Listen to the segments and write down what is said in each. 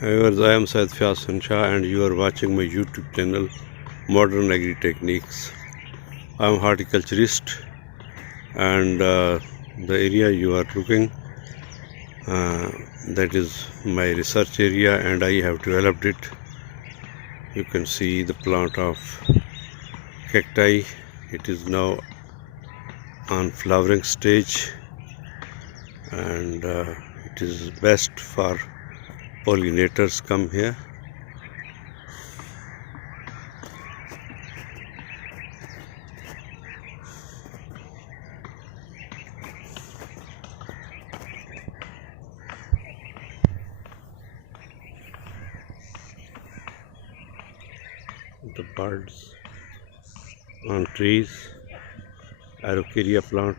Viewers, I am Syed Fyasan Shah and you are watching my YouTube channel Modern Agri Techniques. I am horticulturist and the area you are looking that is my research area and I have developed it. You can see the plant of cacti. It is now on flowering stage and it is best for pollinators come here. The birds on trees, Araucaria plant.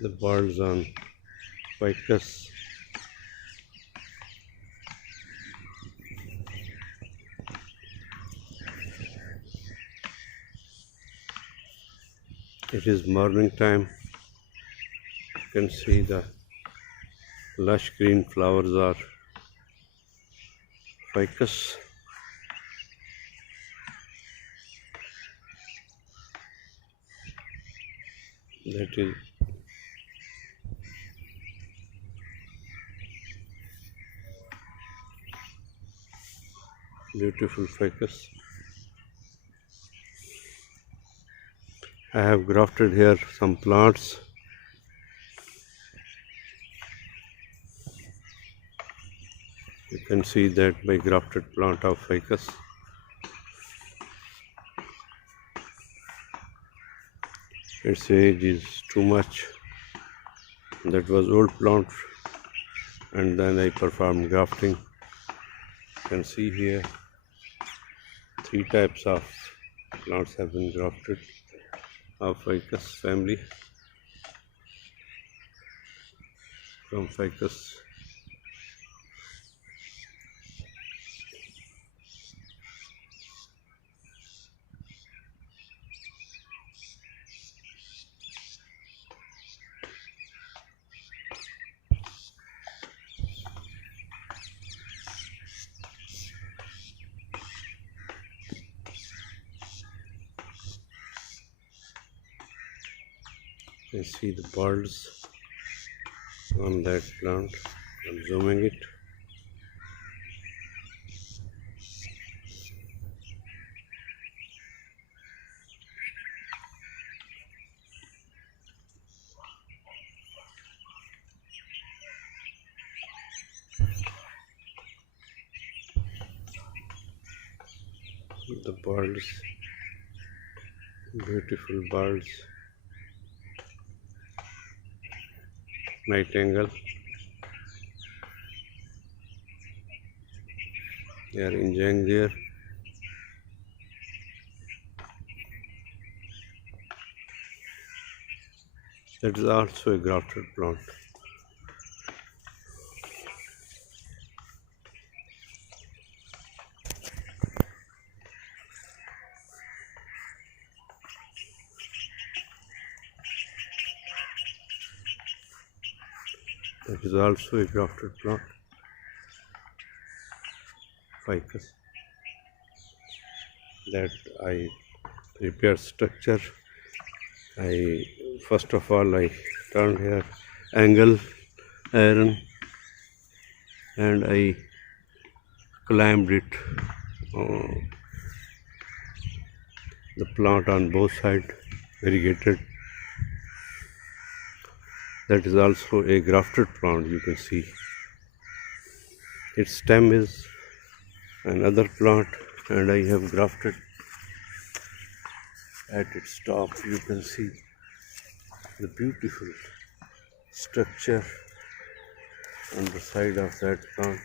The birds on ficus. It is morning time. You can see the lush green flowers are ficus. That is beautiful ficus. I have grafted here some plants. You can see that my grafted plant of ficus. Its age is too much. That was old plant and then I performed grafting. You can see here 3 types of plants have been grafted of ficus family from ficus. You can see the birds on that plant. I'm zooming it. The birds, beautiful birds. Nightingale. They are enjoying there. That is also a grafted plant. That is also a grafted plant. Ficus. That I prepared structure. First of all I turned here angle iron and I climbed it the plant on both sides, irrigated. That is also a grafted plant. You can see its stem is another plant and I have grafted at its top. You can see the beautiful structure on the side of that plant.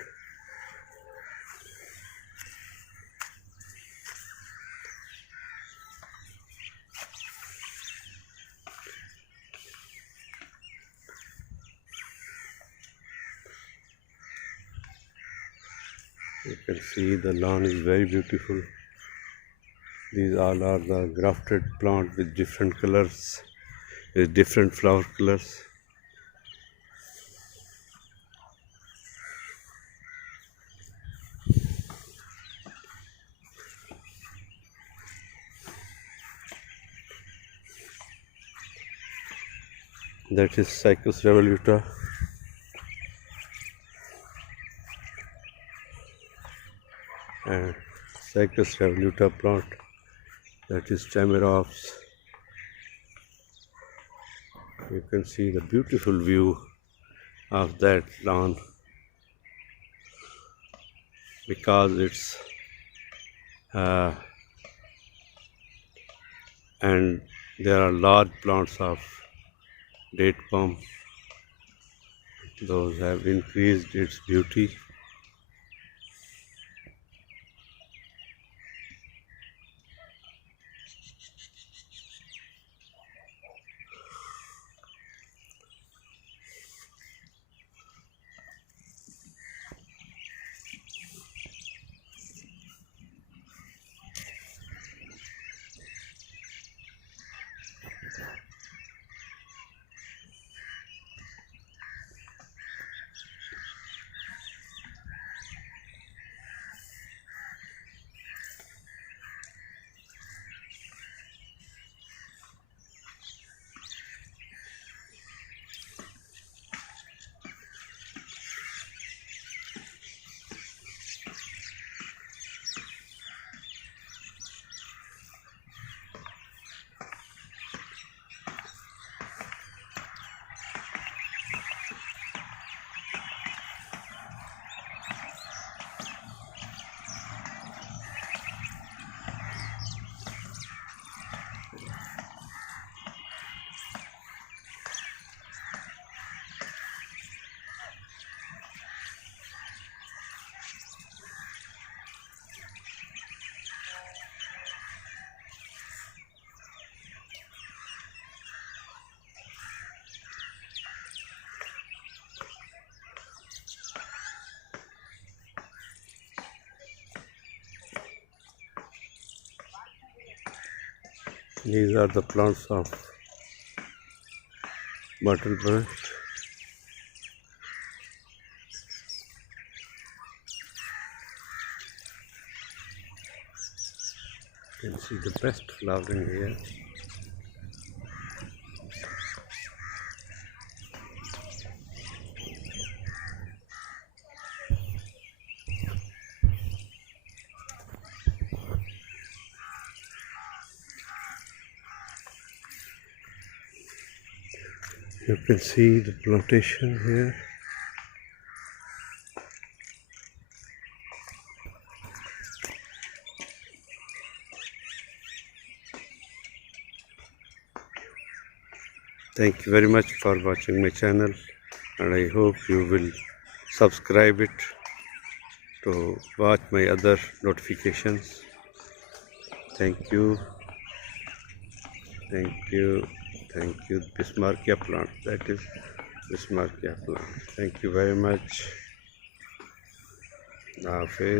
You can see the lawn is very beautiful. These all are the grafted plant with different colors, with different flower colors. That is Cycus revoluta. And Cycus revoluta plant, that is Tamarops. You can see the beautiful view of that lawn because it's and there are large plants of date palm. Those have increased its beauty. These are the plants of myrtle bush. You can see the best flowering here. You can see the plantation here. Thank you very much for watching my channel, and I hope you will subscribe it to watch my other notifications. Thank you. Thank you. Thank you. Bismarckia plant. That is Bismarckia plant. Thank you very much. Hafiz.